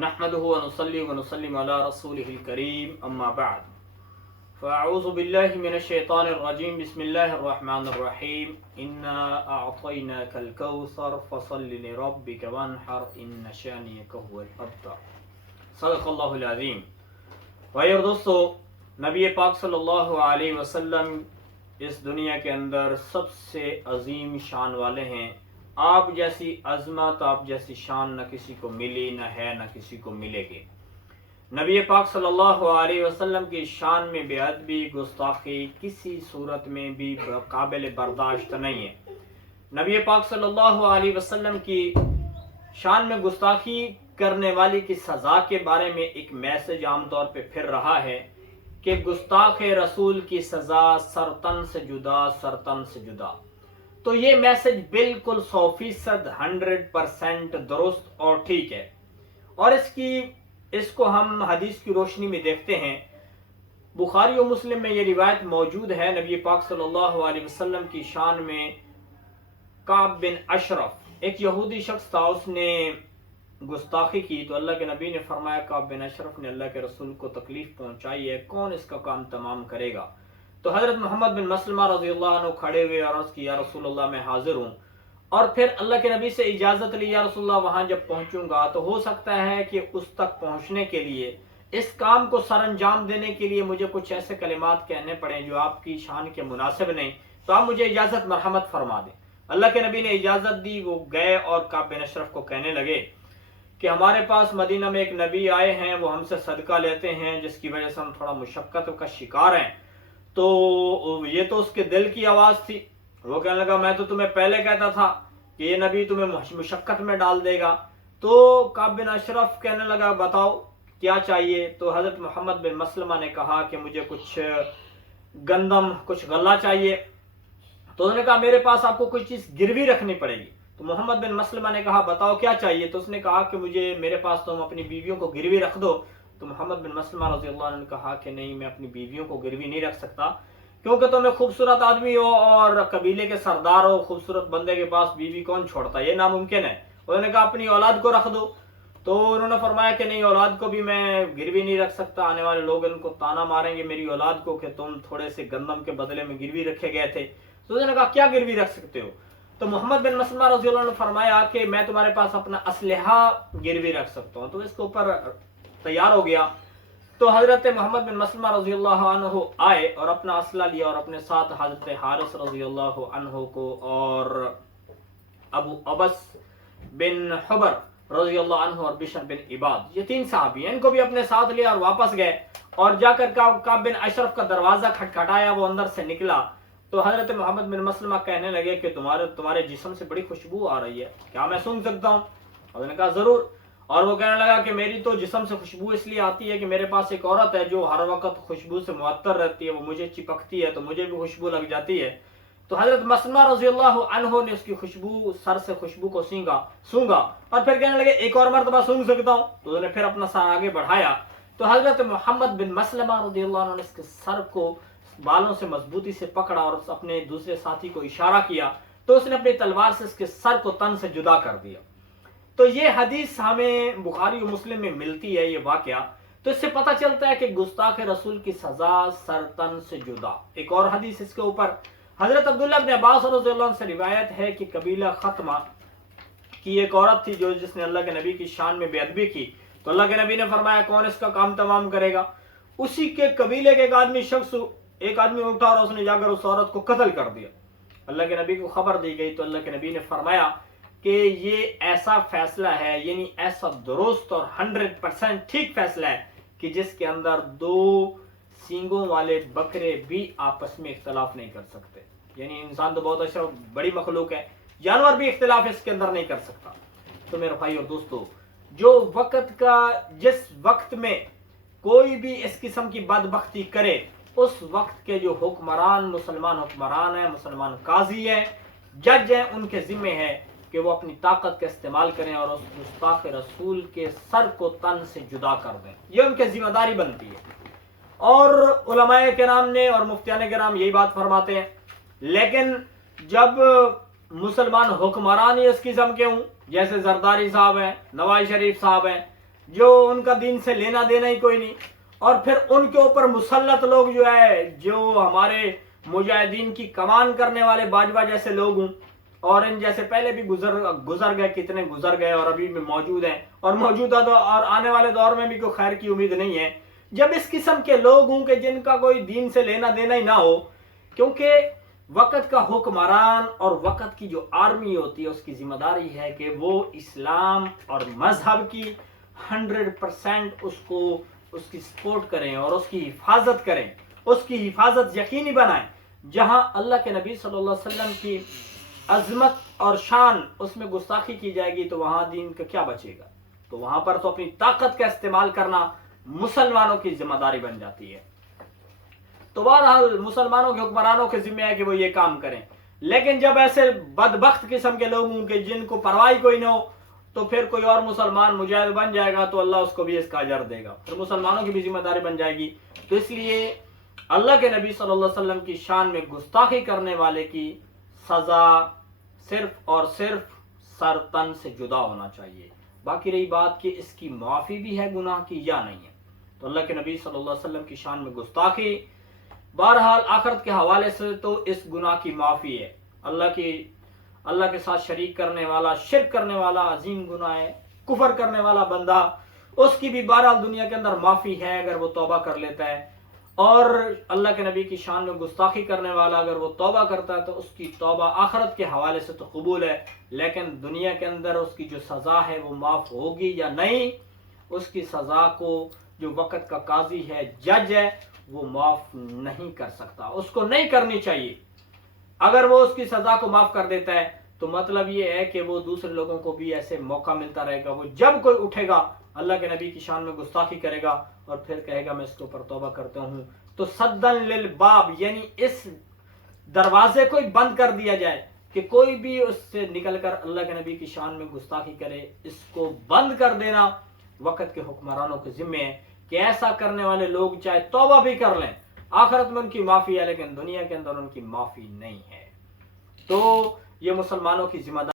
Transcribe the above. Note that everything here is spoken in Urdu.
نحمده ونصلي ونسلم على رسوله الكريم اما بعد فاعوذ بالله من الشيطان الرجيم بسم الله الرحمن الرحيم انا اعطيناك الكوثر فصل لربك وانحر ان شانئك هو الابتر صدق اللہ العظیم۔ بھائی اور دوستو، نبی پاک صلی اللہ علیہ وسلم اس دنیا کے اندر سب سے عظیم شان والے ہیں۔ آپ جیسی عظمت، آپ جیسی شان نہ کسی کو ملی، نہ ہے، نہ کسی کو ملے گی۔ نبی پاک صلی اللہ علیہ وسلم کی شان میں بے ادبی، گستاخی کسی صورت میں بھی قابل برداشت نہیں ہے۔ نبی پاک صلی اللہ علیہ وسلم کی شان میں گستاخی کرنے والی کی سزا کے بارے میں ایک میسج عام طور پہ پھر رہا ہے کہ گستاخ رسول کی سزا سرتن سے جدا، سرتن سے جدا۔ تو یہ میسج بالکل 100% 100% درست اور ٹھیک ہے، اور اس کو ہم حدیث کی روشنی میں دیکھتے ہیں۔ بخاری و مسلم میں یہ روایت موجود ہے، نبی پاک صلی اللہ علیہ وسلم کی شان میں کعب بن اشرف، ایک یہودی شخص تھا، اس نے گستاخی کی تو اللہ کے نبی نے فرمایا کعب بن اشرف نے اللہ کے رسول کو تکلیف پہنچائی ہے، کون اس کا کام تمام کرے گا؟ تو حضرت محمد بن مسلمہ رضی اللہ عنہ کھڑے ہوئے اور عرض کی یا رسول اللہ میں حاضر ہوں، اور پھر اللہ کے نبی سے اجازت لی یا رسول اللہ وہاں جب پہنچوں گا تو ہو سکتا ہے کہ اس تک پہنچنے کے لیے، اس کام کو سر انجام دینے کے لیے مجھے کچھ ایسے کلمات کہنے پڑیں جو آپ کی شان کے مناسب نہیں، تو آپ مجھے اجازت مرحمت فرما دیں۔ اللہ کے نبی نے اجازت دی، وہ گئے اور کعب بن اشرف کو کہنے لگے کہ ہمارے پاس مدینہ میں ایک نبی آئے ہیں، وہ ہم سے صدقہ لیتے ہیں جس کی وجہ سے ہم تھوڑا مشقت کا شکار ہیں۔ تو یہ تو اس کے دل کی آواز تھی، وہ کہنے لگا میں تو تمہیں پہلے کہتا تھا کہ یہ نبی تمہیں مشقت میں ڈال دے گا۔ تو کعب بن اشرف کہنے لگا بتاؤ کیا چاہیے؟ تو حضرت محمد بن مسلمہ نے کہا کہ مجھے کچھ گندم، کچھ غلہ چاہیے۔ تو انہوں نے کہا میرے پاس آپ کو کوئی چیز گروی رکھنی پڑے گی۔ تو محمد بن مسلمہ نے کہا بتاؤ کیا چاہیے؟ تو اس نے کہا کہ مجھے میرے پاس تم اپنی بیویوں کو گروی رکھ دو۔ تو محمد بن مسلمہ رضی اللہ عنہ نے کہا کہ نہیں، میں اپنی بیویوں کو گروی نہیں رکھ سکتا، کیونکہ تم ایک خوبصورت آدمی ہو اور قبیلے کے سردار ہو، خوبصورت بندے کے پاس بیوی کون چھوڑتا، یہ ناممکن ہے۔ انہوں نے کہا اپنی اولاد کو رکھ دو۔ تو انہوں نے فرمایا کہ نہیں، اولاد کو بھی میں گروی نہیں رکھ سکتا، آنے والے لوگ ان کو تانا ماریں گے میری اولاد کو کہ تم تھوڑے سے گندم کے بدلے میں گروی رکھے گئے تھے۔ تو انہوں نے کہا کیا گروی رکھ سکتے ہو؟ تو محمد بن مسلمہ رضی اللہ عنہ نے فرمایا کہ میں تمہارے پاس اپنا اسلحہ گروی رکھ سکتا ہوں۔ تو اس کے اوپر تیار ہو گیا۔ تو حضرت محمد بن مسلمہ رضی اللہ عنہ آئے اور اپنا اسلحہ لیا، اور اپنے ساتھ حضرت حارث رضی اللہ عنہ کو اور ابو عبس بن حبر رضی اللہ عنہ اور بشر بن عباد، یہ 3 صحابی ہیں، ان کو بھی اپنے ساتھ لیا اور واپس گئے، اور جا کر کعب بن اشرف کا دروازہ کھٹکھٹایا، وہ اندر سے نکلا۔ تو حضرت محمد بن مسلمہ کہنے لگے کہ تمہارے جسم سے بڑی خوشبو آ رہی ہے، کیا میں سن سکتا ہوں؟ اور انہوں نے کہا ضرور۔ اور وہ کہنے لگا کہ میری تو جسم سے خوشبو اس لیے آتی ہے کہ میرے پاس ایک عورت ہے جو ہر وقت خوشبو سے معطر رہتی ہے، وہ مجھے چپکتی ہے تو مجھے بھی خوشبو لگ جاتی ہے۔ تو حضرت مسلمہ رضی اللہ عنہ نے اس کی خوشبو، سر سے خوشبو کو سونگا، اور پھر کہنے لگے ایک اور مرتبہ سونگ سکتا ہوں؟ تو انہوں نے پھر اپنا سر آگے بڑھایا، تو حضرت محمد بن مسلمہ رضی اللہ عنہ نے اس کے سر کو بالوں سے مضبوطی سے پکڑا اور اپنے دوسرے ساتھی کو اشارہ کیا، تو اس نے اپنی تلوار سے اس کے سر کو تن سے جدا کر دیا۔ تو یہ حدیث ہمیں بخاری و مسلم میں ملتی ہے، یہ واقعہ، تو اس سے پتہ چلتا ہے کہ گستاخ رسول کی سزا سر تن سے جدا۔ ایک اور حدیث اس کے اوپر حضرت عبداللہ بن عباس رضی اللہ عنہ سے روایت ہے کہ قبیلہ خطمہ کی ایک عورت تھی جس نے اللہ کے نبی کی شان میں بے ادبی کی، تو اللہ کے نبی نے فرمایا کون اس کا کام تمام کرے گا؟ اسی کے قبیلے کے ایک آدمی اٹھا اور اس نے جا کر اس عورت کو قتل کر دیا۔ اللہ کے نبی کو خبر دی گئی تو اللہ کے نبی نے فرمایا کہ یہ ایسا فیصلہ ہے، یعنی ایسا درست اور 100% ٹھیک فیصلہ ہے کہ جس کے اندر 2 سینگوں والے بکرے بھی آپس میں اختلاف نہیں کر سکتے۔ یعنی انسان تو بہت اچھا بڑی مخلوق ہے، جانور بھی اختلاف اس کے اندر نہیں کر سکتا۔ تو میرے بھائی اور دوستو، جس وقت میں کوئی بھی اس قسم کی بدبختی کرے، اس وقت کے جو حکمران، مسلمان حکمران ہیں، مسلمان قاضی ہیں، جج ہیں، ان کے ذمہ ہے کہ وہ اپنی طاقت کا استعمال کریں اور اس گستاخ رسول کے سر کو تن سے جدا کر دیں، یہ ان کی ذمہ داری بنتی ہے۔ اور علماء کرام نے اور مفتیان کرام یہی بات فرماتے ہیں، لیکن جب مسلمان حکمران اس قسم کے ہوں، جیسے زرداری صاحب ہیں، نواز شریف صاحب ہیں، جو ان کا دین سے لینا دینا ہی کوئی نہیں، اور پھر ان کے اوپر مسلط لوگ جو ہے، جو ہمارے مجاہدین کی کمان کرنے والے باجوہ جیسے لوگ ہوں، اور ان جیسے پہلے بھی گزر گئے، کتنے گزر گئے اور ابھی بھی موجود ہیں، اور موجودہ دور اور آنے والے دور میں بھی کوئی خیر کی امید نہیں ہے۔ جب اس قسم کے لوگ ہوں کہ جن کا کوئی دین سے لینا دینا ہی نہ ہو، کیونکہ وقت کا حکمران اور وقت کی جو آرمی ہوتی ہے اس کی ذمہ داری ہے کہ وہ اسلام اور مذہب کی 100% اس کی سپورٹ کریں اور اس کی حفاظت کریں، اس کی حفاظت یقینی بنائیں۔ جہاں اللہ کے نبی صلی اللہ علیہ وسلم کی عظمت اور شان اس میں گستاخی کی جائے گی تو وہاں دین کا کیا بچے گا؟ تو وہاں پر تو اپنی طاقت کا استعمال کرنا مسلمانوں کی ذمہ داری بن جاتی ہے۔ تو بہرحال مسلمانوں کے حکمرانوں کے ذمہ ہے کہ وہ یہ کام کریں، لیکن جب ایسے بدبخت قسم کے لوگ ہوں کہ جن کو پرواہ کوئی نہ ہو، تو پھر کوئی اور مسلمان مجاہد بن جائے گا تو اللہ اس کو بھی اس کا اجر دے گا، پھر مسلمانوں کی بھی ذمہ داری بن جائے گی۔ تو اس لیے اللہ کے نبی صلی اللہ علیہ وسلم کی شان میں گستاخی کرنے والے کی سزا صرف اور صرف سر تن سے جدا ہونا چاہیے۔ باقی رہی بات کہ اس کی معافی بھی ہے گناہ کی یا نہیں ہے، تو اللہ کے نبی صلی اللہ علیہ وسلم کی شان میں گستاخی بہرحال آخرت کے حوالے سے تو اس گناہ کی معافی ہے۔ اللہ کے ساتھ شریک کرنے والا، شرک کرنے والا عظیم گناہ ہے، کفر کرنے والا بندہ، اس کی بھی بہرحال دنیا کے اندر معافی ہے اگر وہ توبہ کر لیتا ہے، اور اللہ کے نبی کی شان میں گستاخی کرنے والا اگر وہ توبہ کرتا ہے تو اس کی توبہ آخرت کے حوالے سے تو قبول ہے، لیکن دنیا کے اندر اس کی جو سزا ہے وہ معاف ہوگی یا نہیں، اس کی سزا کو جو وقت کا قاضی ہے، جج ہے، وہ معاف نہیں کر سکتا، اس کو نہیں کرنی چاہیے۔ اگر وہ اس کی سزا کو معاف کر دیتا ہے تو مطلب یہ ہے کہ وہ دوسرے لوگوں کو بھی ایسے موقع ملتا رہے گا، وہ جب کوئی اٹھے گا اللہ کے نبی کی شان میں گستاخی کرے گا اور پھر کہے گا میں اس کے اوپر توبہ کرتا ہوں، تو صدن للباب، یعنی اس دروازے کو ہی بند کر دیا جائے کہ کوئی بھی اس سے نکل کر اللہ کے نبی کی شان میں گستاخی کرے، اس کو بند کر دینا وقت کے حکمرانوں کے ذمے ہے کہ ایسا کرنے والے لوگ چاہے توبہ بھی کر لیں، آخرت میں ان کی معافی ہے لیکن دنیا کے اندر ان کی معافی نہیں ہے۔ تو یہ مسلمانوں کی ذمہ داری